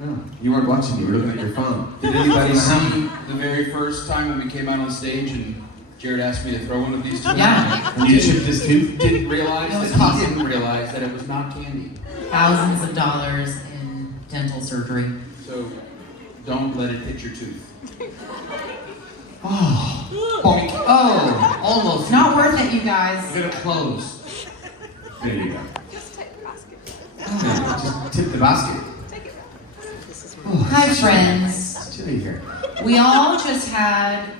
No, you weren't watching, you were looking at your phone. Did anybody see the very first time when we came out on stage and Jared asked me to throw one of these to him? Yeah. And you chipped this tooth? Didn't realize It was that costly. he didn't realize that it was not candy. Thousands of dollars in dental surgery. So don't let it hit your tooth. Oh, bonk. Oh, almost. It's not worth it, you guys. I'm gonna close. There you go. Just take the basket. Just tip the basket. Take it. Hi, friends. It's chilly here. We all just had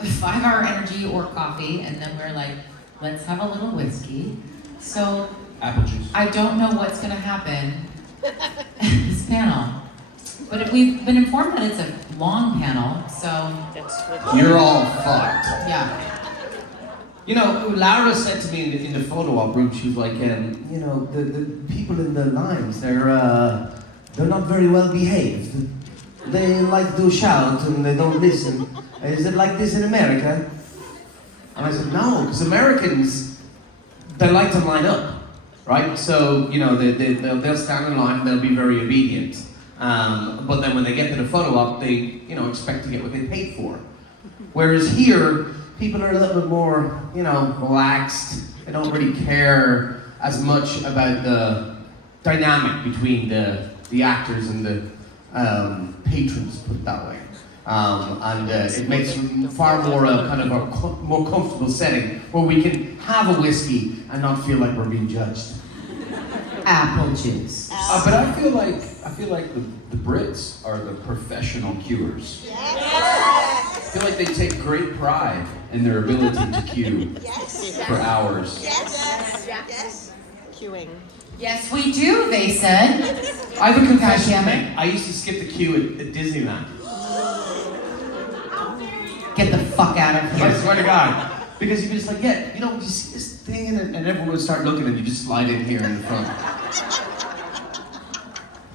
a 5-hour energy or coffee, and then we're like, let's have a little whiskey. So Apple juice. I don't know what's gonna happen in this panel. But we've been informed that it's a long panel, so You're all fucked. yeah. You know, Laura said to me in the photo op group, she was like, you know, the people in the lines, they're not very well behaved. They like to shout and they don't listen. Is it like this in America? And I said, no, because Americans, they like to line up, right? So, you know, they'll stand in line and they'll be very obedient. But then when they get to the photo op, they, you know, expect to get what they paid for. Whereas here, people are a little bit more, you know, relaxed. They don't really care as much about the dynamic between the actors and the patrons, put it that way. And it makes far more kind of a more comfortable setting where we can have a whiskey and not feel like we're being judged. Apple juice. But I feel like the Brits are the professional cuers. I feel like they take great pride in their ability to cue for hours. Yes. Queuing. Yes, we do, they said. I have a confession to Goddamn it. make. I used to skip the queue at Disneyland. Get the fuck out of I here. swear to God. Because you'd be just like, yeah, you know, you see this thing and everyone would start looking and you just slide in here in the front.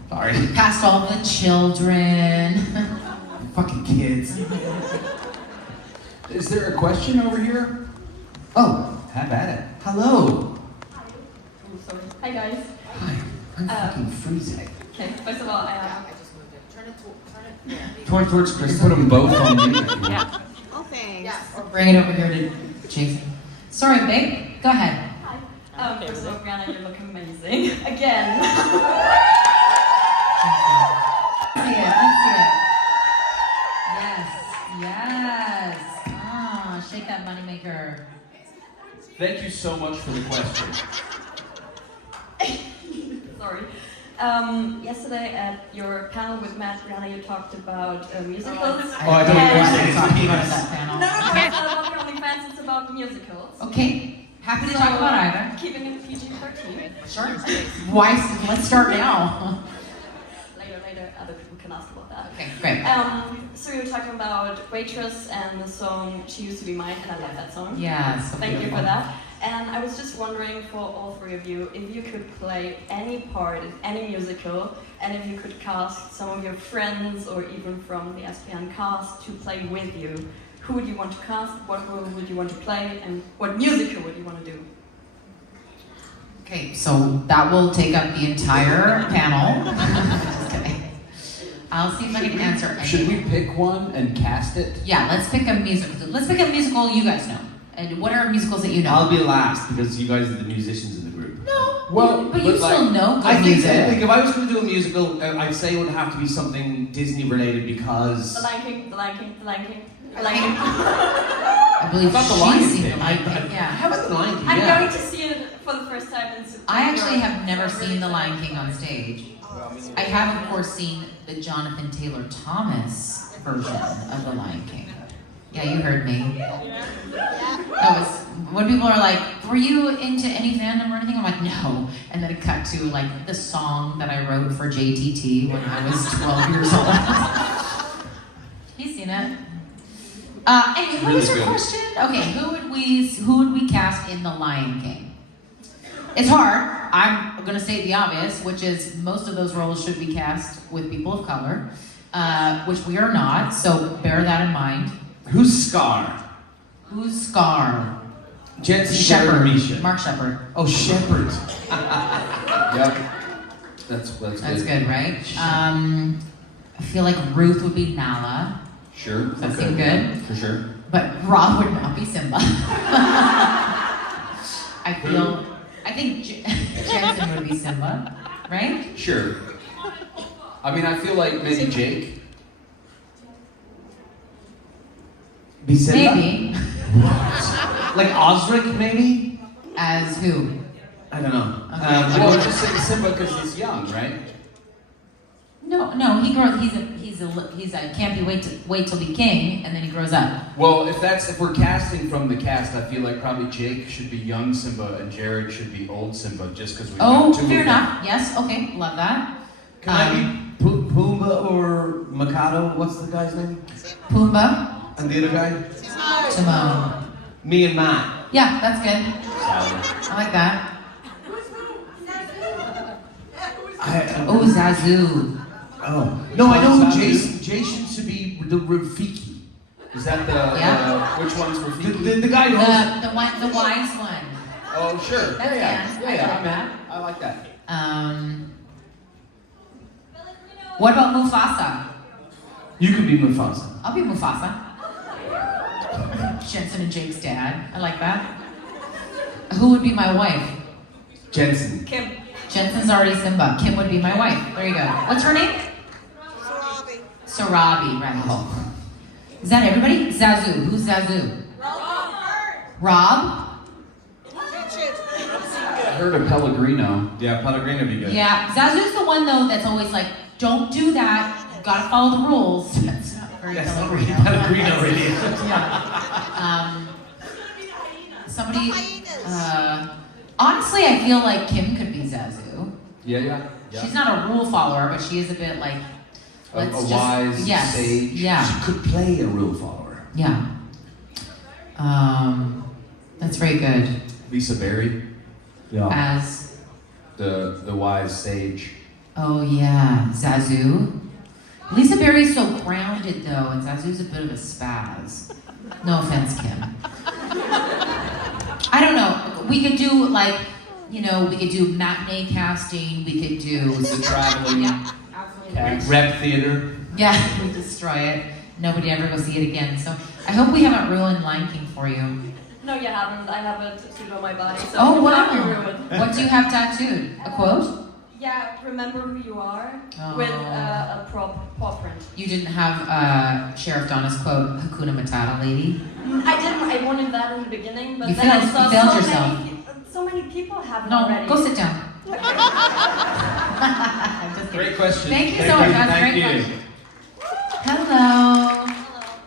Sorry. Past all the children. Fucking kids. Is there a question over here? Oh, have at it. Hello. Sorry. Hi guys. Hi. I'm fucking freezing. Okay, first of all, Turn towards Chris. Put them both on mute. yeah. Oh, thanks. Or bring it over here to Jason. Sorry, babe. Go ahead. Hi. First of all, Briana, you look amazing. Again. Let's see it. Let's see it. Yes. Ah, shake that moneymaker. Thank you so much for the question. Sorry. Yesterday at your panel with Matt, Briana, you talked about musicals. Oh, I don't even And- say it's talking about penis. that panel. No, it's not about your OnlyFans, it's about musicals. Okay. Happy to talk about either. Keeping it PG-13. Sure. Why? Let's start now. Later, other people can ask about that. Okay, great. So you were talking about Waitress and the song She Used to Be Mine, and I love that song. Yeah, so Thank you beautiful. for that. And I was just wondering for all three of you, if you could play any part in any musical, and if you could cast some of your friends or even from the SPN cast to play with you, who would you want to cast, what role would you want to play, and what musical would you want to do? Okay, so that will take up the entire panel. Just kidding. I'll see if I can answer any. Should we pick one and cast it? Yeah, let's pick a musical. Let's pick a musical you guys know. And what are musicals that you know? I'll be last because you guys are the musicians in the group. No. Well, but you but still like- know good I think music. so. Like, if I was going to do a musical, I'd say it would have to be something Disney related because. The Lion King, The Lion King, The Lion King, The Lion King. I believe About the she's Lion seen King. the Lion King. Yeah. How about the Lion King? I'm Yeah. going to see it for the first time in September. I actually have never So I'm seen really The Lion excited. King on stage. I have, of course, seen the Jonathan Taylor Thomas version of The Lion King. Yeah, you heard me. That was when people are like, "Were you into any fandom or anything?" I'm like, "No," and then it cut to like the song that I wrote for JTT when I was 12 years old. He's seen it. Anyway, what was your Really good. question? Okay, who would we cast in The Lion King? It's hard. I'm gonna say the obvious, which is most of those roles should be cast with people of color, which we are not. So bear that in mind. Who's Scar? Who's Scar? Jensen Shepherd. Misha. Mark Shepherd. Oh, Shepherd. Yep. That's good. That's good, right? I feel like Ruth would be Nala. Sure. Does that seem good? For sure. But Rob would not be Simba. I think Jensen would be Simba, right? Sure. I mean, I feel like maybe Jake. Be Simba? Maybe. Like Osric, maybe? As who? I don't know. Okay. Well, just say Simba because he's young, right? No, he grows. He's a can't be wait till be king, and then he grows up. Well, if we're casting from the cast, I feel like probably Jake should be young Simba and Jared should be old Simba, just because we. Oh, got two fair of them. enough. Yes. Okay. Love that. Can I be Pumbaa or Mikado? What's the guy's name? Pumbaa. And the other guy? Timon. Me and Matt. Yeah, that's good. Sally. I like that. Oh, Zazu. oh. No, I know who Jason should be the Rafiki. Is that the Yeah. which one's Rafiki? The guy who owns The wise one. Oh, sure. That's Yeah, I'm at. I like that. What about Mufasa? You can be Mufasa. I'll be Mufasa. Jensen and Jake's dad. I like that. Who would be my wife? Jensen. Kim. Jensen's already Simba. Kim would be my wife. There you go. What's her name? Sarabi. Sarabi, right. Oh. Is that everybody? Zazu. Who's Zazu? Rob? Richard. I heard of Pellegrino. Yeah, Pellegrino would be good. Yeah. Zazu's the one, though, that's always like, don't do that. You gotta follow the rules. That's not very That's not Pellegrino. really Pellegrino, really. Yeah. Somebody. Honestly, I feel like Kim could be Zazu. Yeah. She's not a rule follower, but she is a bit like. A wise sage. Yeah. She could play a rule follower. Yeah. That's very good. Lisa Berry, Yeah. As. the wise sage. Oh yeah, Zazu. Lisa Berry's so grounded though, and Zazu's a bit of a spaz. No offense, Kim. I don't know. We could do like, we could do matinee casting. We could do The traveling Yeah, absolutely. cast. Rep theater. Yeah, we destroy it. Nobody ever go see it again. So I hope we haven't ruined Lion King for you. No, you haven't. I have a tattoo on my body, so Oh it can't be wow! ruined. What do you have tattooed? A quote? Yeah, remember who you are Oh. with a paw print. You didn't have Sheriff Donna's quote, Hakuna Matata, lady? I didn't. I wanted that in the beginning, but You then failed- I saw you failed so many people have it No, already. go sit down. I'm just kidding. Great question. Thank you so much. That's a Thank great you. question. Hello.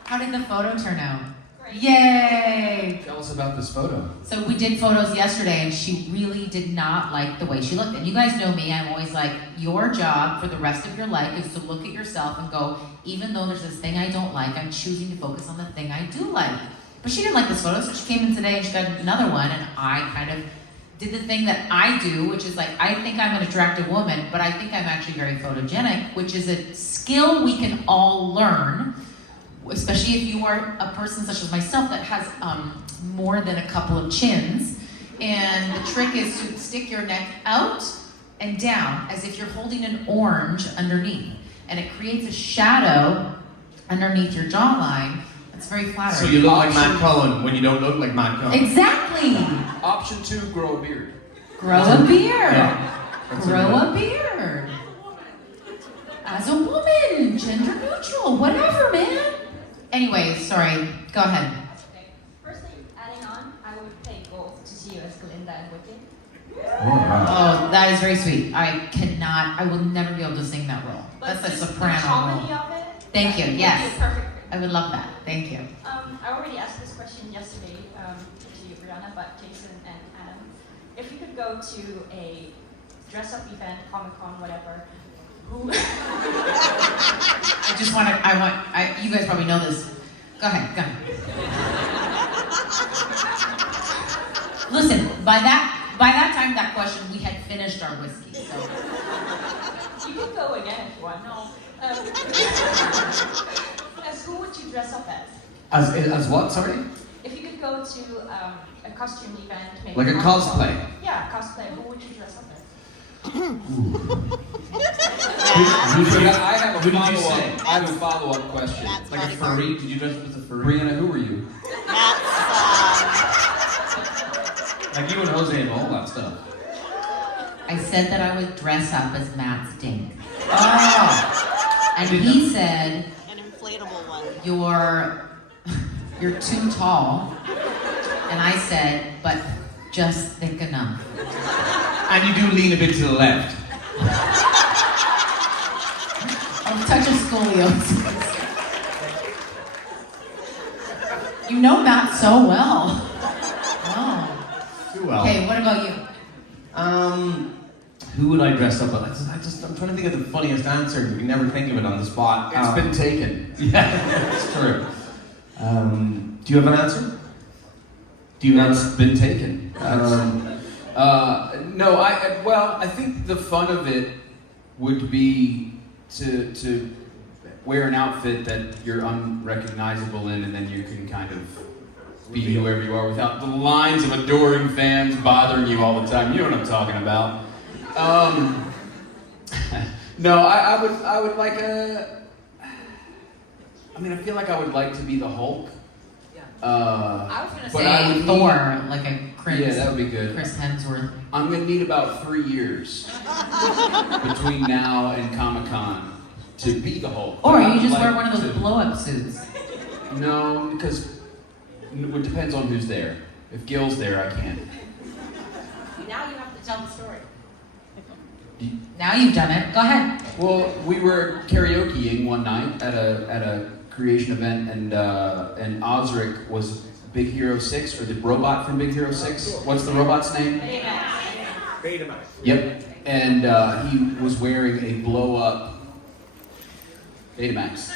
How did the photo turn out? Yay! Tell us about this photo. So we did photos yesterday, and she really did not like the way she looked. And you guys know me, I'm always like, your job for the rest of your life is to look at yourself and go, even though there's this thing I don't like, I'm choosing to focus on the thing I do like. But she didn't like this photo, so she came in today and she got another one, and I kind of did the thing that I do, which is like, I think I'm an attractive woman, but I think I'm actually very photogenic, which is a skill we can all learn, especially if you are a person such as myself that has more than a couple of chins. And the trick is to stick your neck out and down as if you're holding an orange underneath. And it creates a shadow underneath your jawline. It's very flattering. So you look like Matt Cohen when you don't look like Matt Cohen. Exactly. Option 2, grow a beard. Grow a beard. Yeah, that's Grow a a beard. As a woman, gender neutral, whatever, man. Anyways, sorry. Go ahead. Okay. Firstly, adding on, I would pay gold to see you as Glinda and Wicked. Oh, wow. Oh, that is very sweet. I will never be able to sing that role. But That's a just soprano the comedy role. of it. Thank you, would be yes. a perfect fit. I would love that. Thank you. I already asked this question yesterday to you, Briana, but Jason and Adam. If you could go to a dress-up event, Comic-Con, whatever, who... You guys probably know this. Go ahead. Listen, by that time, that question, we had finished our whiskey, so. You can go again if you want. No. As who would you dress up as? As what, sorry? If you could go to a costume event, maybe Like a Comic-Con. cosplay? Yeah, cosplay. Who would you dress up as? I have a Who did you follow-up. say? I have a follow-up question. That's Like a funny part. furry? Did you dress up as a furry? Briana, who were you? That's, Like you and Jose and all that stuff. I said that I would dress up as Matt's dink. Ah! And he said, an inflatable one. you're too tall. And I said, but just thick enough. And you do lean a bit to the left. A touch of scoliosis. You know Matt so well. Wow. Too well. Okay, what about you? Who would I dress up as? I'm trying to think of the funniest answer. You can never think of it on the spot. It's been taken. Yeah, it's true. Do you have an answer? Do you That's have? been taken. No, I think the fun of it would be to wear an outfit that you're unrecognizable in, and then you can kind of be whoever you are without the lines of adoring fans bothering you all the time. You know what I'm talking about. No, I would like a. I mean, I feel like I would like to be the Hulk. I was gonna but I say would Thor, like a Chris. Yeah, that would be good. Chris Hemsworth. I'm gonna need about 3 years between now and Comic-Con to be the Hulk. Or But I you would just like wear one of those to- blow-up suits. No, because it depends on who's there. If Gil's there, I can't. Now you have to tell the story. Now you've done it. Go ahead. Well, we were karaokeing one night at a creation event, and Osric was Big Hero 6, or the robot from Big Hero 6. What's the robot's name? Betamax. Yep. And he was wearing a blow-up Betamax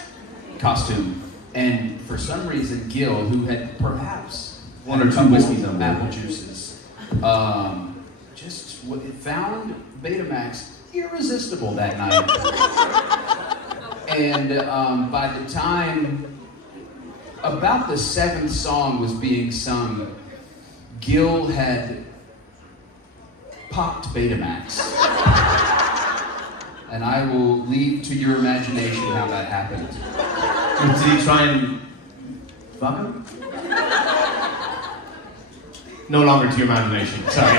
costume. And for some reason, Gil, who had perhaps One or had a two couple whiskeys on board. apple juices, found Betamax irresistible that night. And by the time about the 7th song was being sung, Gil had popped Betamax. And I will leave to your imagination how that happened. Did he try and fuck him? No longer to your imagination. Sorry.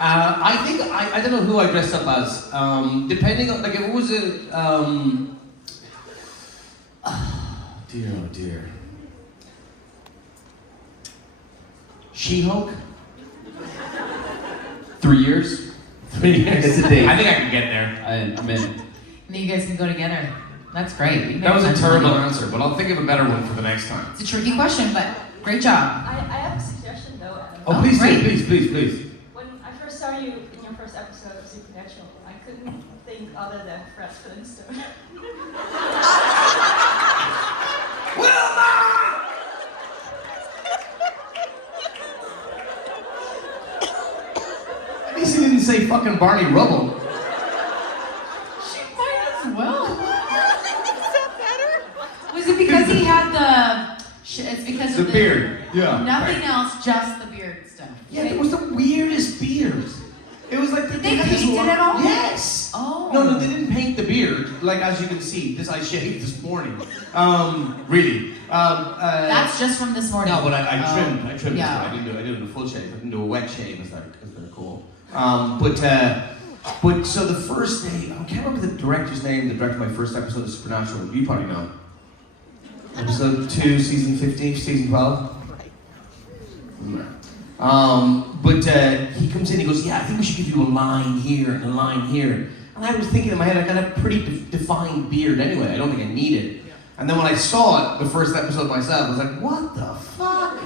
I think I don't know who I dressed up as. Depending on, like, if it was in oh dear. She-Hulk? 3 years? 3 years. It's a date. I think I can get there. I'm in. And then you guys can go together. That's great. You That was a made terrible sense. answer, but I'll think of a better one for the next time. It's a tricky question, but great job. I have a suggestion though, Adam. Oh, please great. do, please. When I first saw you in your first episode of Supernatural, I couldn't think other than Fred Flintstone. At least he didn't say fucking Barney Rubble. She might as well. Is that better? Was it because he had the? It's because The of beard, yeah. Nothing else, just the beard stuff. Yeah, it was the weirdest beard. It was like Did they had this paint it long- at all? Yes. Oh. No, they didn't paint the beard. Like as you can see, this I shaved this morning. Really. That's just from this morning. No, but I trimmed. I trimmed. Yeah. This. I didn't do a full shave. I didn't do a wet shave, as they're cool. But so the first day, I can't remember the director's name. That directed my first episode of Supernatural. You probably know. Episode 2, season 15, season 12. But he comes in, he goes, yeah, I think we should give you a line here and a line here. And I was thinking in my head, I got a pretty defined beard anyway. I don't think I need it. And then when I saw it, the first episode myself, I was like, what the fuck?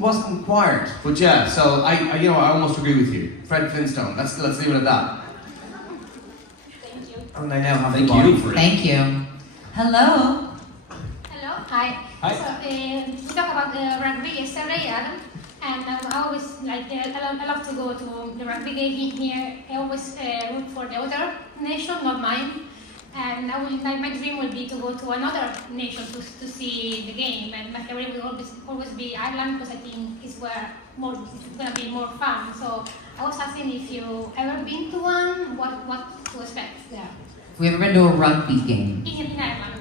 Wasn't required. But yeah, so I almost agree with you. Fred Flintstone. Let's leave it at that. Thank you. And I now have Thank the body you. for it. Thank you. Hello. Hello, hi. Hi. So we talk about rugby yesterday, Adam, and I always like I love to go to the rugby game here. I always root for the other nation, not mine. And my dream will be to go to another nation to see the game. And my favorite will always be Ireland because I think it's gonna be more fun. So I was asking if you ever been to one, what to expect there. Have we ever been to a rugby game? In Ireland.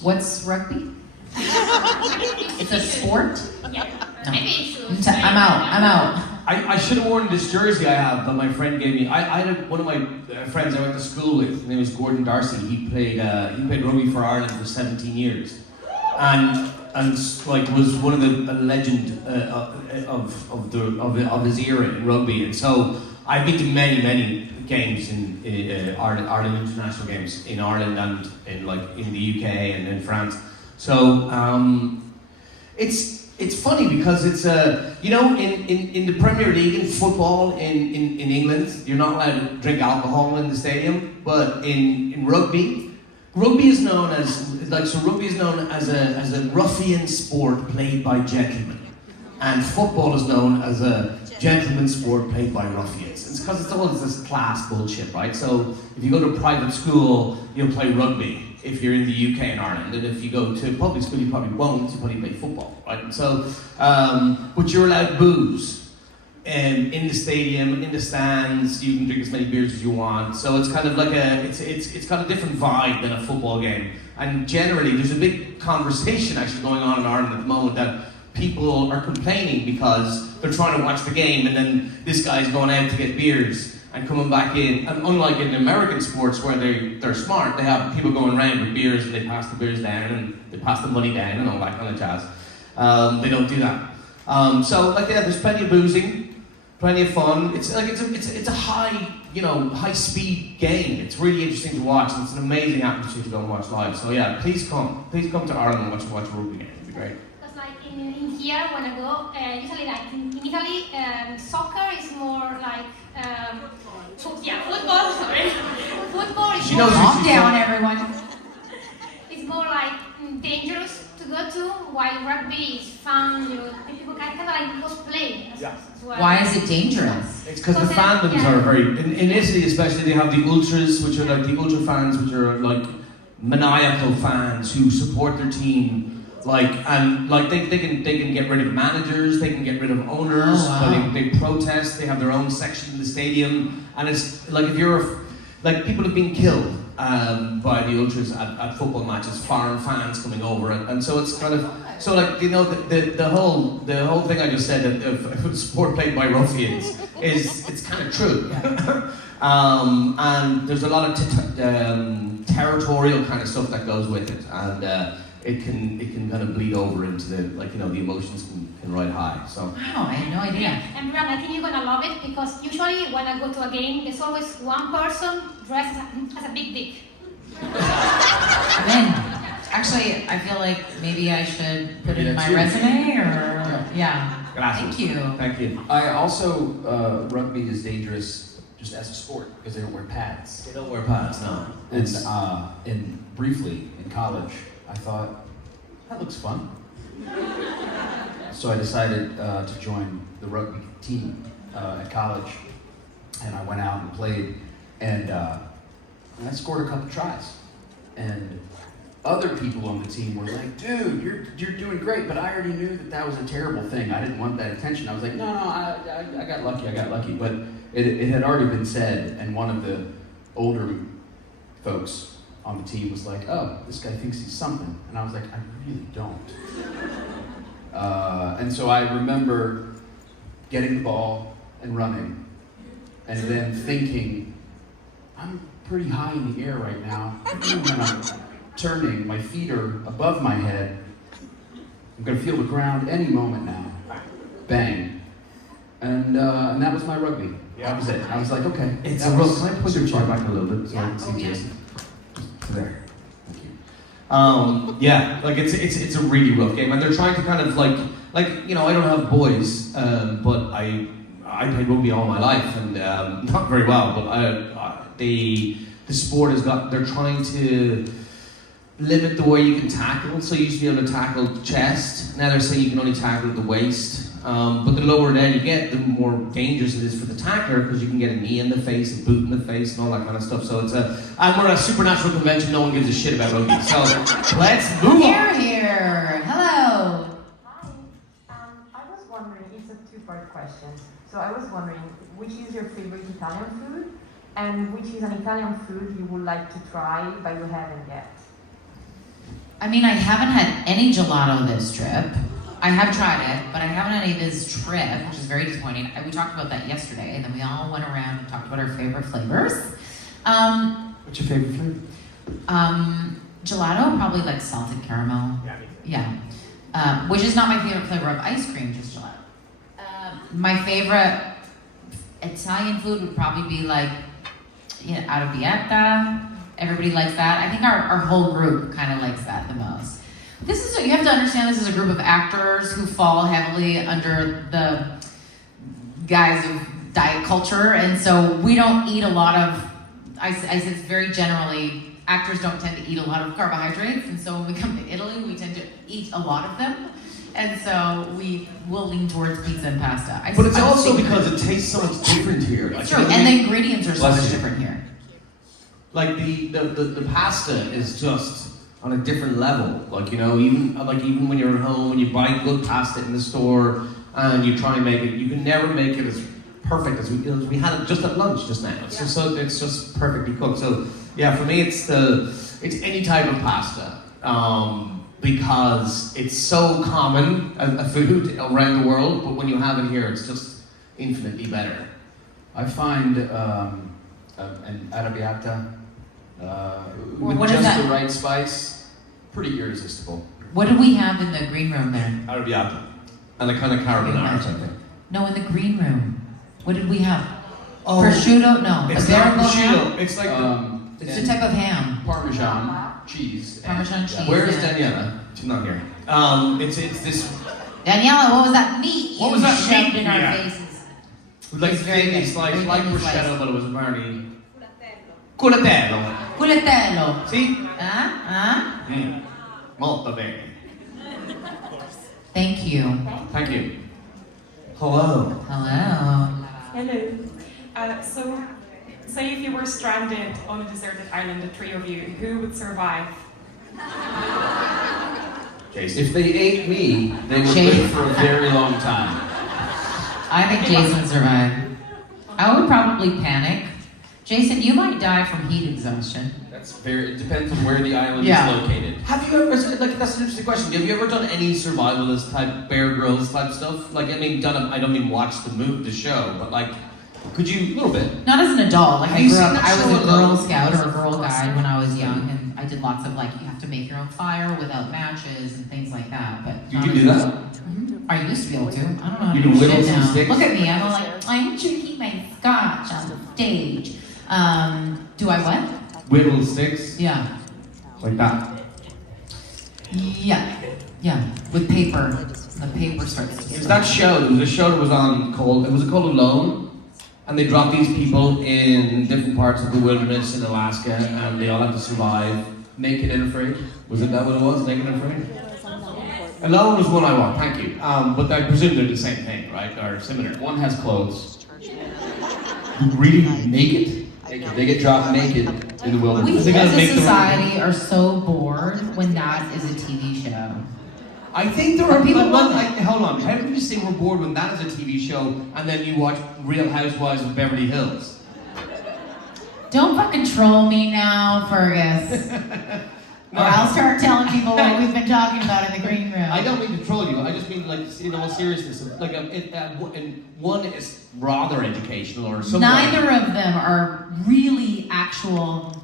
What's rugby? It's a sport? Yeah. No. Maybe you should. I'm out. I should have worn this jersey I have that my friend gave me. I had one of my friends I went to school with. His name was Gordon Darcy. He played rugby for Ireland for 17 years, and like was one of the legend of his era in rugby. And so I've been to many games in Ireland international games in Ireland and in the UK and in France. So it's funny because it's in the Premier League in football in England you're not allowed to drink alcohol in the stadium, but in rugby is known as a ruffian sport played by gentlemen, and football is known as a gentleman sport played by ruffians. It's because it's all this class bullshit, right? So if you go to a private school, you'll play rugby if you're in the UK and Ireland, and if you go to public school, you probably won't. You probably play football, right? And so, but you're allowed booze in the stadium, in the stands. You can drink as many beers as you want. So it's kind of like it's got a different vibe than a football game. And generally, there's a big conversation actually going on in Ireland at the moment that people are complaining because they're trying to watch the game, and then this guy's going out to get beers and coming back in. And unlike in American sports where they're smart, they have people going around with beers and they pass the beers down and they pass the money down and all that kind of jazz. They don't do that. So there's plenty of boozing, plenty of fun. It's a high speed game. It's really interesting to watch, and it's an amazing atmosphere to go and watch live. So yeah, please come to Ireland and watch a rugby game. It'd be great. Because like in here when I go, usually like in Italy, soccer is more like football. Sorry, football is She more, knows Calm down, everyone. it's more like dangerous to go to, while rugby is fun. People kind of like cosplay. Yeah. As well. Why is it dangerous? It's because the fandoms are very in Italy especially. They have the ultras, which are like the ultra fans, which are like maniacal fans who support their team. They can get rid of managers, they can get rid of owners, but they protest, they have their own section in the stadium, and it's like people have been killed by the ultras at football matches, foreign fans coming over, and so it's kind of the whole thing I just said that sport played by ruffians it's kind of true. And there's a lot of territorial kind of stuff that goes with it, and it can kind of bleed over into the emotions can ride high. So Wow, I had no idea. And Brian, I think you're gonna love it because usually when I go to a game, there's always one person dressed as a big dick. Then, actually, I feel like maybe I should put it in my resume, or yeah. Gracias. Thank you. I also rugby is dangerous just as a sport because they don't wear pads. they don't wear pads, no. And briefly in college, I thought that looks fun. So I decided to join the rugby team at college, and I went out and played, and I scored a couple tries. And other people on the team were like, "Dude, you're doing great," but I already knew that was a terrible thing. I didn't want that attention. I was like, "No, I got lucky." But it had already been said, and one of the older folks on the team was like, "Oh, this guy thinks he's something," and I was like, "I really don't." And so I remember getting the ball and running, and then thinking, I'm pretty high in the air right now. When I'm turning, my feet are above my head. I'm gonna feel the ground any moment now. Bang. And that was my rugby. That was it. I was like, okay. It's that a was rough. Can I push your chair back a little bit so I can see Jason? There. Thank you. It's a really rough game, and they're trying to kind of I don't have boys, but I played rugby all my life, and not very well, but the sport they're trying to limit the way you can tackle. So you used to be able to tackle the chest. Now they're saying you can only tackle the waist. But the lower down you get, the more dangerous it is for the tackler because you can get a knee in the face, a boot in the face, and all that kind of stuff. So and we're at a supernatural convention. No one gives a shit about rugby. So let's move on. Here. Hello. Hi. I was wondering, it's a two-part question. So I was wondering, which is your favorite Italian food, and which is an Italian food you would like to try but you haven't yet. I mean, I haven't had any gelato this trip. I have tried it, but I haven't had any this trip, which is very disappointing. We talked about that yesterday, and then we all went around and talked about our favorite flavors. What's your favorite flavor? Gelato, probably like salted caramel. Yeah. Yeah. Which is not my favorite flavor of ice cream, just gelato. My favorite Italian food would probably be like, arrabbiata. Everybody likes that. I think our whole group kind of likes that the most. This is, you have to understand, this is a group of actors who fall heavily under the guise of diet culture, and so we don't eat a lot of, I said very generally, actors don't tend to eat a lot of carbohydrates, and so when we come to Italy, we tend to eat a lot of them, and so we will lean towards pizza and pasta. But it's also because it tastes so much different here. It's true, and the ingredients are so much different here. Like the pasta is just on a different level. Like, you know, even when you're at home, when you buy good pasta in the store and you try and make it, you can never make it as perfect as we had it just at lunch just now. It's just perfectly cooked. So yeah, for me it's any type of pasta. Because it's so common a food around the world, but when you have it here, it's just infinitely better. I find an arrabbiata with what is just that? the right spice, pretty irresistible. What do we have in the green room there? Arrabbiata. And a kind of carbonara or something. No, in the green room. What did we have? Oh, prosciutto? No. It's Iberico not ham? prosciutto. It's like It's a type of ham. Parmesan cheese. Parmesan cheese. Where is yeah. Daniela? She's not here. It's this. Daniela, what was that meat What you was that shoved meat? in our Yeah. faces? Like It's very thinly good. sliced, Very like thinly prosciutto, sliced. but it was apparently culatello. Culatello. See? Huh? Molto bene. Thank you. Thank you. Hello. Hello. Hello. So, say if you were stranded on a deserted island, the three of you, who would survive? Jason. If they ate me, they would Jason. live for a very long time. I think Jason survived. I would probably panic. Jason, you might die from heat exhaustion. It depends on where the island Yeah. is located. Have you ever, like, that's an interesting question. Have you ever done any survivalist type, Bear Grylls type stuff? Like, I mean, I don't mean watch the show, but like, could you, a little bit? Not as an adult. Like Have I you grew seen up, that I was show a Girl Alone? Scout or a Girl Guide when I was young, and I did lots of like you have to make your own fire without matches and things like that. But Did not you as do an that? adult. Mhm. I used to be able to. I don't know how to You do do shit whittles and now. sticks? Look at me. I'm all like I'm drinking my scotch on stage. Do I what? Whittle sticks? Yeah. Like that. Yeah. With paper. The paper starts to There's that show, there was a show that was on called Alone, and they dropped these people in different parts of the wilderness in Alaska, and they all had to survive. Naked and Afraid. Was it that what it was? Naked and Afraid? Alone was one I want, thank you. But I presume they're the same thing, right? Or similar. One has clothes. Really naked? They get dropped naked in the wilderness. We They gotta as make a them- society are so bored when that is a TV show. I think there But are people people. want Hold on. How can you say we're bored when that is a TV show and then you watch Real Housewives of Beverly Hills? Don't fucking troll me now, Fergus. Or I'll start telling people what we've been talking about in the green room. I don't mean to troll you. I just mean, like, in all seriousness, like, one is rather educational or something. Neither of them are really actual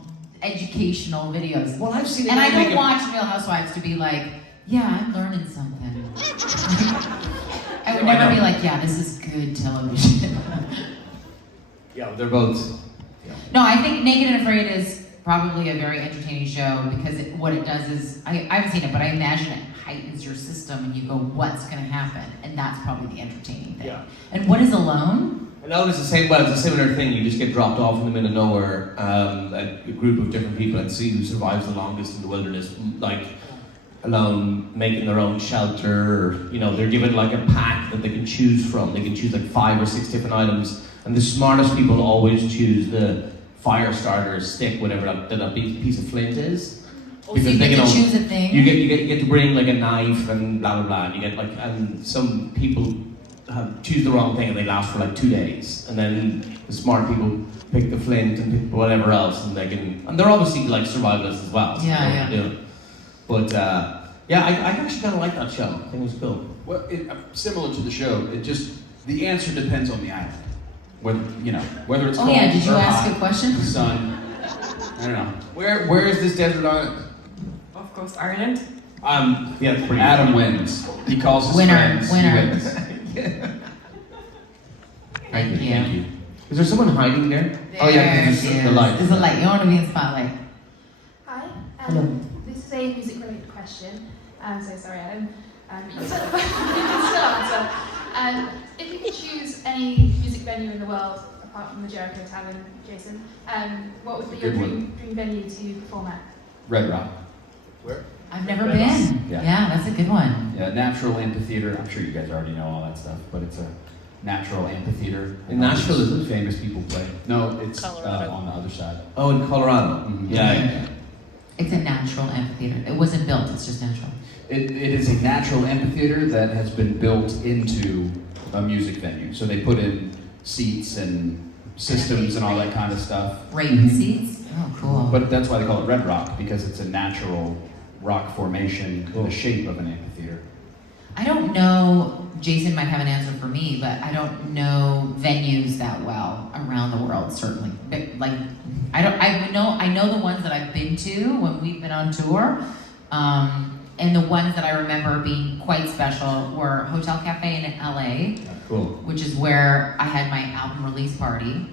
educational videos. Well, I've seen it. And I make don't a- watch Real Housewives to be like, yeah, I'm learning something. I would No, I never be know. like, yeah, this is good television. Yeah, they're both. No, I think Naked and Afraid is probably a very entertaining show because what it does is, I haven't seen it, but I imagine it heightens your system and you go, what's going to happen? And that's probably the entertaining thing. Yeah. And what is Alone? Alone is the same. Well, it's a similar thing. You just get dropped off in the middle of nowhere. A group of different people and see who survives the longest in the wilderness. Like alone, making their own shelter. Or, you know, they're given like a pack that they can choose from. They can choose like 5 or 6 different items. And the smartest people always choose the fire starter stick, whatever that piece of flint is. So you get to choose a thing? You get to bring like a knife and blah blah blah. And you get like, and some people choose the wrong thing and they last for like 2 days. And then the smart people pick the flint and pick whatever else, and and they're obviously like survivalists as well. So Yeah, they know yeah. what they're doing. But yeah, I actually kind of like that show. I think it was cool. Well, similar to the show, the answer depends on the island. Whether it's Oh cold yeah, did you or ask hot, a question? sun. I don't know. Where is this desert island? Of course, Ireland. Yeah, it's pretty. Adam wins. He calls his Winner, friends. winner. He wins. Thank you. Thank you. Is there someone hiding there? There there's she the is. light. There's a light. You want to be in the spotlight. Hi. Hello. This is a music-related question. I'm so sorry, Adam. You can still, you can still answer. If you could choose any music venue in the world, apart from the Jericho Tavern, Jason, what would be your Good dream venue to perform at? Red Rock. Where? I've never been. Yeah. Yeah, that's a good one. Yeah, natural amphitheater. I'm sure you guys already know all that stuff, but it's a natural amphitheater. In Nashville, is it? Famous people play. No, it's Colorado. on the other side. Oh, in Colorado. Mhm. Yeah. It's a natural amphitheater. It wasn't built, it's just natural. It is a natural amphitheater that has been built into a music venue. So they put in seats and systems and all that kind of stuff. Raven seats? Oh, cool. But that's why they call it Red Rock, because it's a natural rock formation in the shape of an amphitheater. I don't know, Jason might have an answer for me, but I don't know venues that well around the world, certainly. But, like, I know the ones that I've been to when we've been on tour. And the ones that I remember being quite special were Hotel Cafe in LA, Cool. which is where I had my album release party.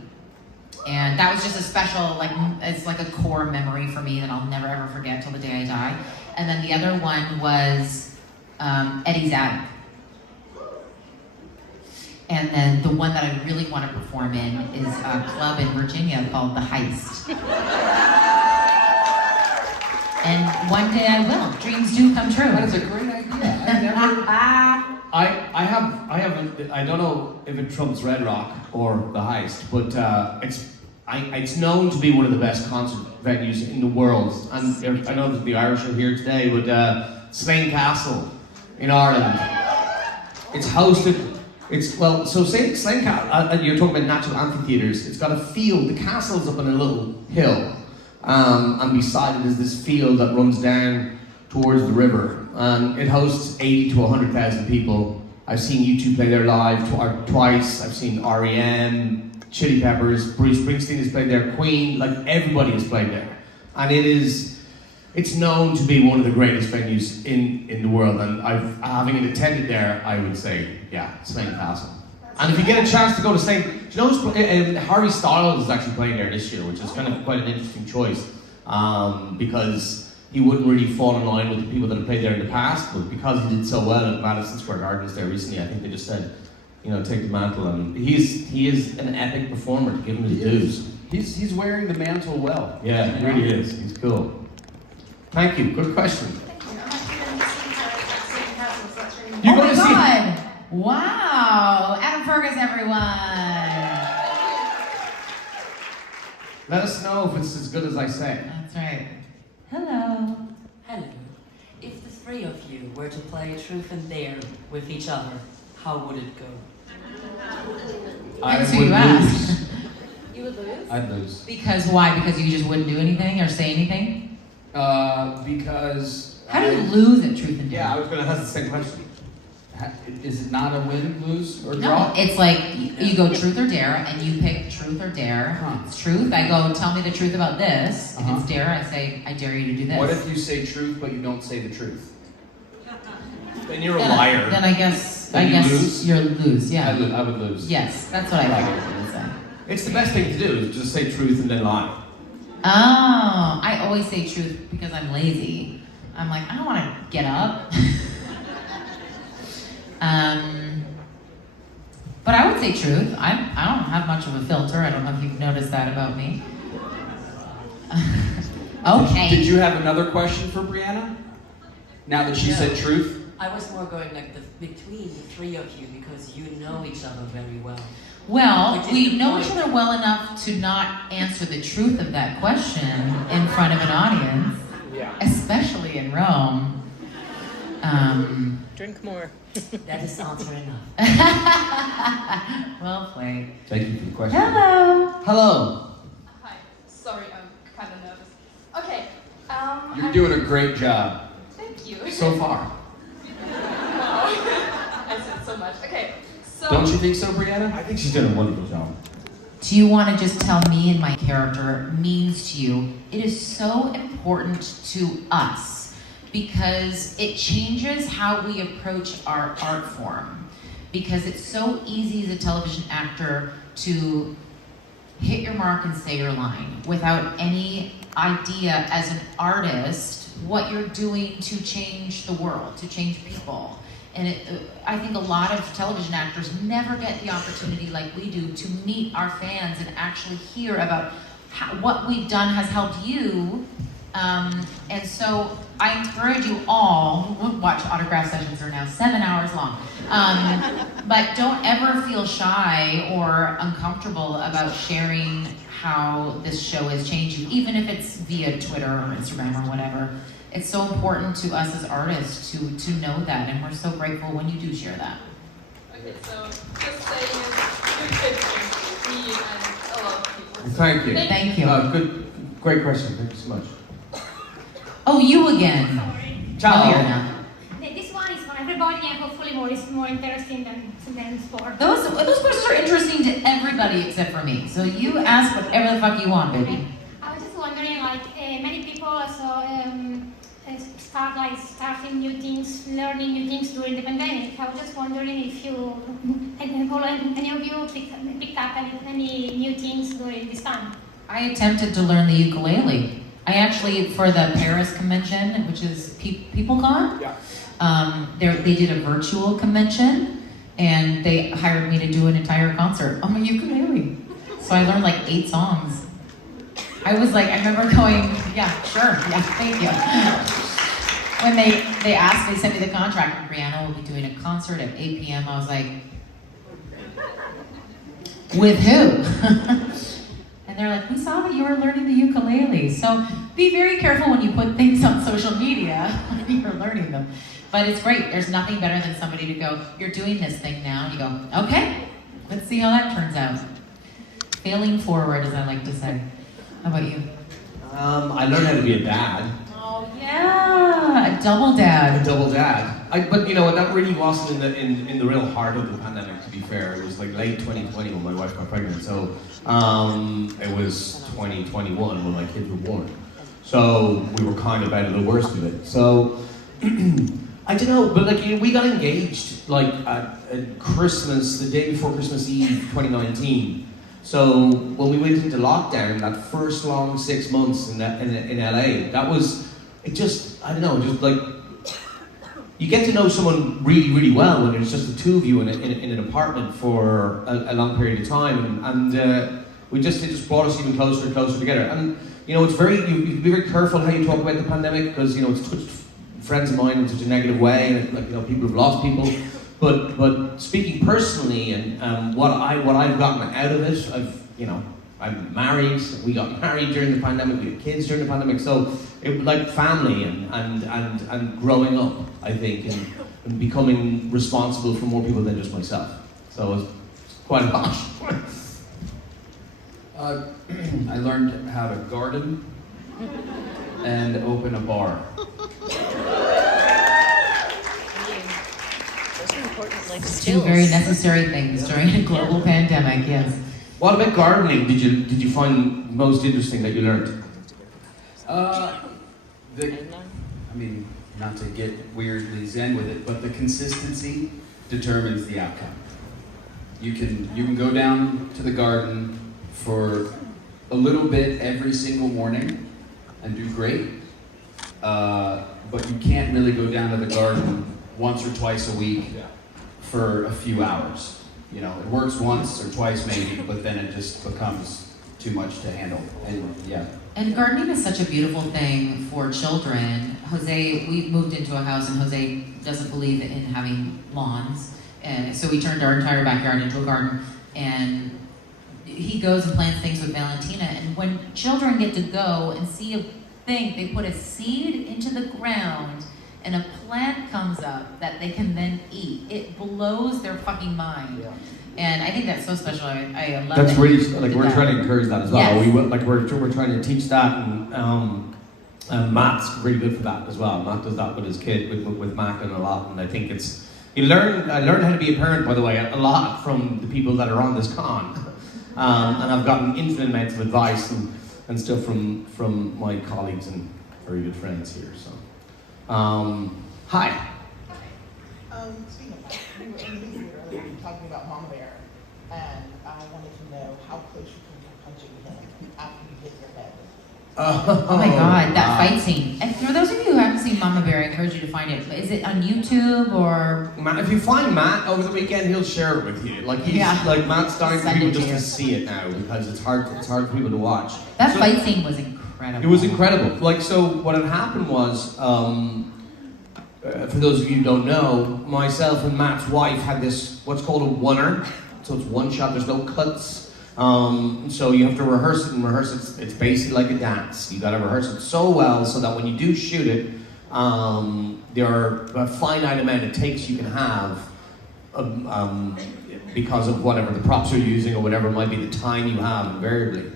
And that was just a special, it's like a core memory for me that I'll never ever forget till the day I die. And then the other one was Eddie's Attic. And then the one that I really want to perform in is a club in Virginia called The Heist. And one day I will. Dreams do come true. That is a great idea. I don't know if it trumps Red Rock or The Heist, but it's known to be one of the best concert venues in the world. And I know that the Irish are here today, but Slane Castle in Ireland, it's hosted. Slane Castle, you're talking about natural amphitheaters. It's got a field. The castle's up on a little hill, and beside it is this field that runs down towards the river. It hosts 80 to 100,000 people. I've seen U2 play there live twice. I've seen R.E.M., Chili Peppers, Bruce Springsteen has played there, Queen, everybody has played there. And it's known to be one of the greatest venues in the world. And having attended there, I would say, yeah, Slane Castle. And if you get a chance to go to Slane, do you know Harry Styles is actually playing there this year, which is kind of quite an interesting choice, because he wouldn't really fall in line with the people that have played there in the past, but because he did so well at Madison Square Gardens there recently, I think they just said, take the mantle. And he is an epic performer, to give him his dues. He's wearing the mantle well. Yeah, he really is. He's cool. Thank you. Good question. Thank you. I'm actually going to see Slane Castle, so that's really You're Oh my gonna see- God! Wow! Adam Fergus, everyone! Let us know if it's as good as I say. That's right. Hello. Hello. If the three of you were to play Truth and Dare with each other, how would it go? I That's who would you asked. lose. You would lose? I'd lose. Because why? Because you just wouldn't do anything or say anything? Because. How do you lose at Truth and Dare? Yeah, I was going to ask the same question. Is it not a win, lose, or No, draw? it's like you go truth or dare, and you pick truth or dare. Huh. It's truth. I go, tell me the truth about this. If Uh-huh. it's dare, I say, I dare you to do this. What if you say truth but you don't say the truth? Then you're a Then liar. Then I guess Then you lose? you're lose. Yeah. I would lose. Yes, that's what I figured you would say. It's the best thing to do, is just say truth and then lie. Oh, I always say truth because I'm lazy. I'm like, I don't want to get up. But I would say truth. I don't have much of a filter. I don't know if you've noticed that about me. Okay. Did you have another question for Briana? Now that she said truth? I was more going between the three of you because you know each other very well. Well, Which is we the know point. each other well enough to not answer the truth of that question in front of an audience, Yeah. especially in Rome. Drink more. That is answer enough. Well played. Thank you for the question. Hello. Hello. Hi. Sorry, I'm kind of nervous. Okay. You're doing a great job. Thank you. So far. Wow. I said so much. Okay. So. Don't you think so, Briana? I think she's done a wonderful job. Do you want to just tell me and my character means to you? It is so important to us because it changes how we approach our art form. Because it's so easy as a television actor to hit your mark and say your line without any idea as an artist what you're doing to change the world, to change people. And I think a lot of television actors never get the opportunity like we do to meet our fans and actually hear about what we've done has helped you. And so I encourage you all, watch autograph sessions are now 7 hours long. But don't ever feel shy or uncomfortable about sharing how this show has changed you, even if it's via Twitter or Instagram or whatever. It's so important to us as artists to know that, and we're so grateful when you do share that. Okay, so just saying you could me and a lot of people. Thank you. Thank you. Great question. Thank you so much. Oh, you again. Ciao. This one is for everybody, and hopefully more interesting than sport. Those questions are interesting to everybody except for me. So you ask whatever the fuck you want, baby. I was just wondering, like many people also starting new things, learning new things during the pandemic. I was just wondering if you, any of you picked up any new things during this time. I attempted to learn the ukulele. I actually, for the Paris convention, which is PeopleCon, they did a virtual convention, and they hired me to do an entire concert on my ukulele. So I learned like 8 songs. I was like, I remember going, yeah, sure, yeah, thank you. When they asked, they sent me the contract, and Briana will be doing a concert at 8 p.m. I was like, with who? And they're like, we saw that you were learning the ukulele. So be very careful when you put things on social media when you're learning them. But it's great. There's nothing better than somebody to go, you're doing this thing now. And you go, okay, let's see how that turns out. Failing forward, as I like to say. How about you? I learned how to be a dad. Oh, yeah, a double dad. A double dad. But you know, that really wasn't in the real heart of the pandemic, to be fair. It was like late 2020 when my wife got pregnant. So it was 2021 when my kids were born. So we were kind of out of the worst of it. So I don't know, but like we got engaged like at Christmas, the day before Christmas Eve 2019. So when we went into lockdown, that first long 6 months in LA, that was, it just, I don't know, just like, you get to know someone really, really well when it's just the two of you in an apartment for a long period of time, and it just brought us even closer and closer together. And you know, it's very, you be very careful how you talk about the pandemic, because you know, it's touched friends of mine in such a negative way, and like, you know, people have lost people. But speaking personally, and what I've gotten out of it, I'm married. We got married during the pandemic. We had kids during the pandemic. So it was like family and growing up, I think, and becoming responsible for more people than just myself. So it was quite a lot. I learned how to garden and open a bar. Two very necessary things during a global pandemic, yes. What about gardening did you find most interesting that you learned? I mean, not to get weirdly zen with it, but the consistency determines the outcome. You can go down to the garden for a little bit every single morning and do great, but you can't really go down to the garden once or twice a week for a few hours. You know, it works once or twice maybe, but then it just becomes too much to handle. And yeah. And gardening is such a beautiful thing for children. Jose, we moved into a house, and Jose doesn't believe in having lawns. And so we turned our entire backyard into a garden. And he goes and plants things with Valentina. And when children get to go and see a thing, they put a seed into the ground, and a plant comes up that they can then eat. It blows their fucking mind. Yeah. And I think that's so special. I love That's that really you like did we're that. trying to encourage that as well. Yes. We're trying to teach that, and Matt's really good for that as well. Matt does that with his kid, with Macklin a lot, and I think it's I learned how to be a parent, by the way, a lot from the people that are on this con, and I've gotten infinite amounts of advice and stuff from my colleagues and very good friends here. So, hi. Speaking of that, we were in the movie earlier talking about Mama Bear, and I wanted to know how close you came to punching him after you hit your head. Oh my God, that wow. fight scene. And for those of you who haven't seen Mama Bear, I encourage you to find it. Is it on YouTube or? Matt, if you find Matt over the weekend, he'll share it with you. Like like Matt's dying for Send people it to just you. to see it now because it's hard for people to watch. That fight scene was incredible. It was incredible. Like, so what had happened was, for those of you who don't know, myself and Matt's wife had this, what's called a oneer. So it's one shot, there's no cuts. So you have to rehearse it and rehearse it. It's basically like a dance. You gotta rehearse it so well so that when you do shoot it, there are a finite amount of takes you can have because of whatever the props you're using or whatever might be the time you have invariably.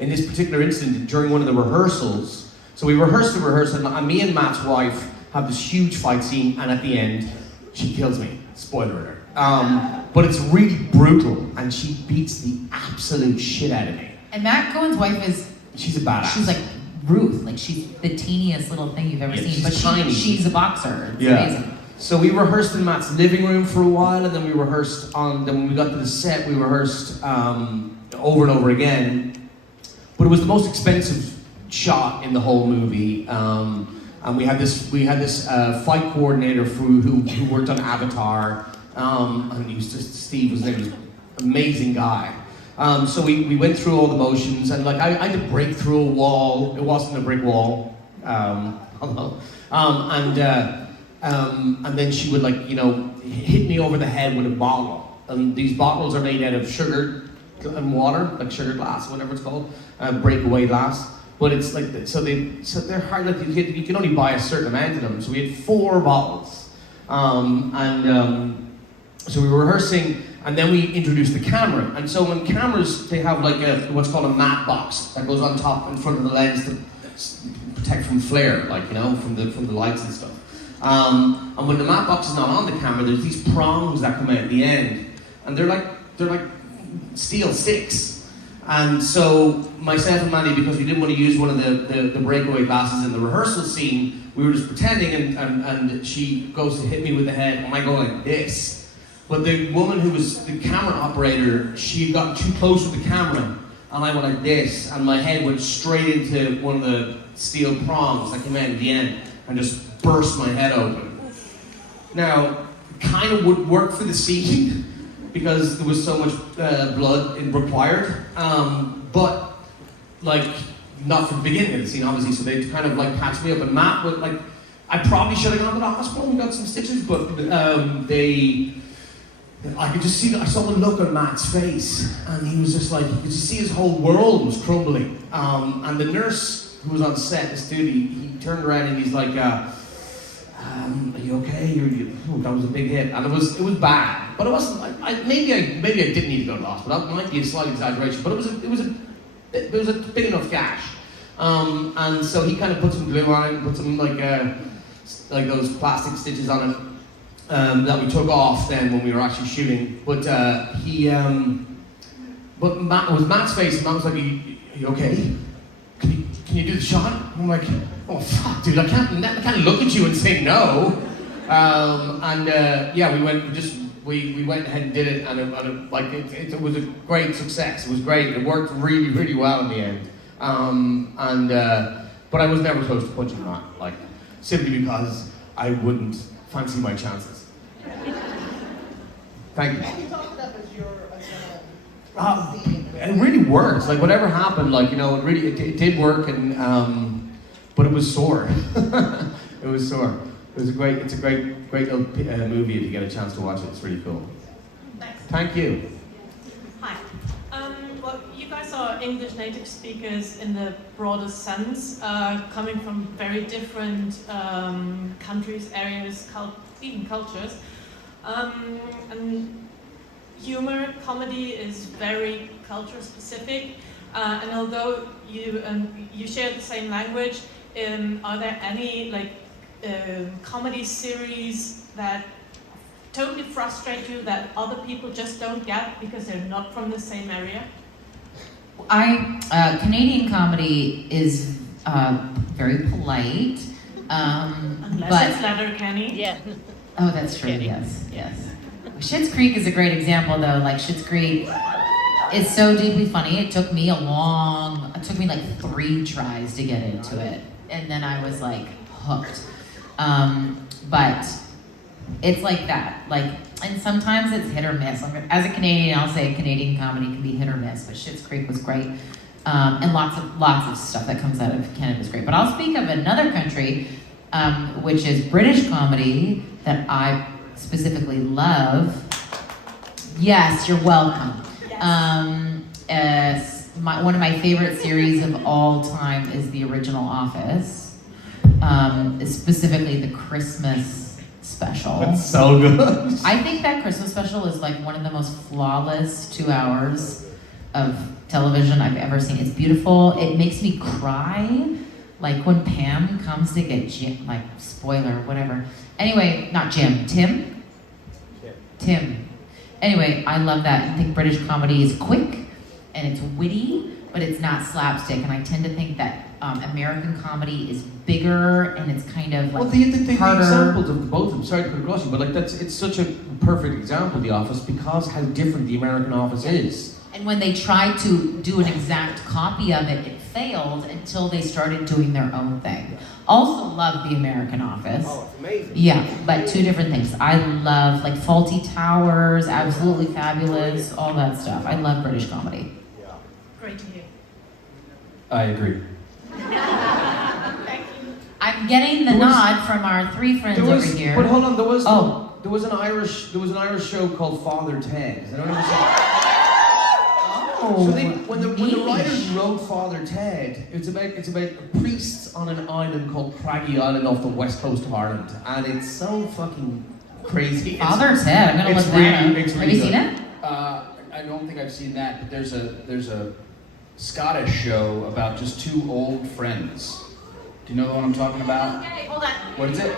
In this particular incident, during one of the rehearsals, so we rehearsed and me and Matt's wife have this huge fight scene, and at the end, she kills me. Spoiler alert. But it's really brutal, and she beats the absolute shit out of me. And Matt Cohen's wife is... She's a badass. She's like Ruth. Like, she's the teeniest little thing you've ever Yeah, seen. she's But tiny. she's a boxer. It's Yeah. amazing. So we rehearsed in Matt's living room for a while, and then we rehearsed then when we got to the set, we rehearsed over and over again. But it was the most expensive shot in the whole movie. And we had this fight coordinator who worked on Avatar, and he was just Steve. His name was amazing guy. So we went through all the motions, and like I had to break through a wall. It wasn't a brick wall, and then she would hit me over the head with a bottle. And these bottles are made out of sugar and water, like sugar glass, whatever it's called, breakaway glass. But it's like so they're hard. Like you can only buy a certain amount of them. So we had 4 bottles, so we were rehearsing, and then we introduced the camera. And so when cameras, they have like what's called a matte box that goes on top in front of the lens to protect from flare, from the lights and stuff. And when the matte box is not on the camera, there's these prongs that come out at the end, and they're like steel sticks. And so myself and Mandy, because we didn't want to use one of the breakaway glasses in the rehearsal scene, we were just pretending, and she goes to hit me with the head, and I go like this. But the woman who was the camera operator, she had gotten too close with the camera, and I went like this, and my head went straight into one of the steel prongs that came out at the end, and just burst my head open. Now, it kind of would work for the scene, because there was so much blood required, but like not from the beginning of the scene, obviously. So they kind of like patched me up, and Matt was like, I probably should have gone to the hospital and got some stitches, but I could just see, I saw the look on Matt's face, and he was just like, you could just see his whole world was crumbling. And the nurse who was on set, this dude, he turned around and he's like, are you okay? That was a big hit, and it was bad, but it wasn't. Maybe I didn't need to go to the hospital. That might be a slight exaggeration, but it was a big enough gash. And so he kind of put some glue on it, put some like those plastic stitches on it that we took off then when we were actually shooting. But but Matt, it was Matt's face, and Matt was like, "Are you okay? Can you do the shot?" I'm like, "Oh fuck, dude, I can't look at you and say no." Yeah, we went ahead and did it, and it was a great success. It was great. It worked really, really well in the end. But I was never close to punching Matt, simply because I wouldn't fancy my chances. Thank you. And you talked about It really worked. Like whatever happened, it did work, and but it was sore. It was sore. It's a great little movie if you get a chance to watch it. It's really cool. Thanks. Thank you. Hi. Well, you guys are for English native speakers in the broader sense, coming from very different countries, areas, even cultures. And humor, comedy is very culture specific. And although you share the same language, are there any comedy series that totally frustrate you that other people just don't get because they're not from the same area? Canadian comedy is very polite. Unless it's Letterkenny. Yeah. Oh, that's true. Yes. Schitt's Creek is a great example, though. Like Schitt's Creek is so deeply funny. It took me like 3 tries to get into it, and then I was like hooked. But it's like that. And sometimes it's hit or miss. As a Canadian, I'll say Canadian comedy can be hit or miss. But Schitt's Creek was great, and lots of stuff that comes out of Canada is great. But I'll speak of another country, which is British comedy that I specifically love. Yes, you're welcome. One of my favorite series of all time is the original Office, specifically the Christmas special. That's so good. I think that Christmas special is like one of the most flawless 2 hours of television I've ever seen. It's beautiful. It makes me cry. Like when Pam comes to get Jim, like spoiler, whatever. Anyway, not Jim, Tim? Tim. Anyway, I love that. I think British comedy is quick and it's witty, but it's not slapstick. And I tend to think that American comedy is bigger and it's kind of like the harder. examples of both of them, sorry to cut across you, but it's such a perfect example of The Office because how different the American Office is. And when they tried to do an exact copy of it, it failed until they started doing their own thing. Also love The American Office. Oh, it's amazing. Yeah, but 2 different things. I love like Faulty Towers, Absolutely Fabulous, all that stuff. I love British comedy. Yeah. Great to hear. I agree. Thank you. I'm getting the nod from our 3 friends over here. But hold on, there was an Irish show called Father Ted. Has anyone ever seen it? So when the writers wrote Father Ted, it's about priests on an island called Craggy Island off the west coast of Ireland, and it's so fucking crazy. Father Ted, I'm gonna look that up. Have you seen it? I don't think I've seen that, but there's a Scottish show about just 2 old friends. Do you know the one I'm talking about? Hold on. What is it?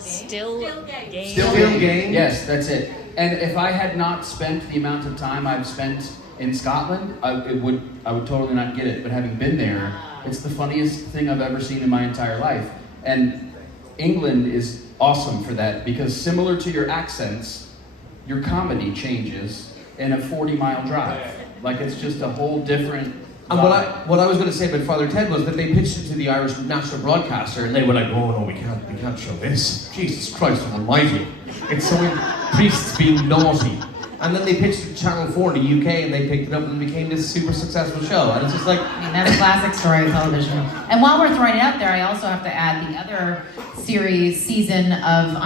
Still game. Still game? Yes, that's it. And if I had not spent the amount of time I've spent in Scotland, I would totally not get it. But having been there, it's the funniest thing I've ever seen in my entire life. And England is awesome for that because similar to your accents, your comedy changes in a 40-mile drive. Like it's just a whole different And what I was going to say about Father Ted was that they pitched it to the Irish national broadcaster, and they were like, "Oh no, we can't show this. Jesus Christ Almighty! It's showing priests being naughty." And then they pitched it to Channel 4 in the UK, and they picked it up and it became this super successful show. And it's just like, I mean, that's a classic story of television. And while we're throwing it out there, I also have to add the other season of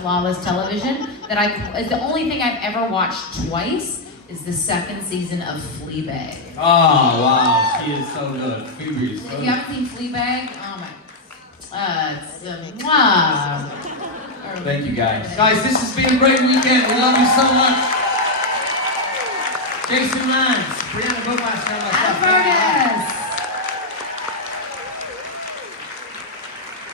flawless television that is the only thing I've ever watched twice. Is the 2nd season of Fleabag. oh wow, she is so good. Phoebe is so If good. you haven't seen Fleabag, oh my, mwah. Thank you, guys. Guys, this has been a great weekend. We love you so much. Jason Lance, Briana, and myself. Albertus.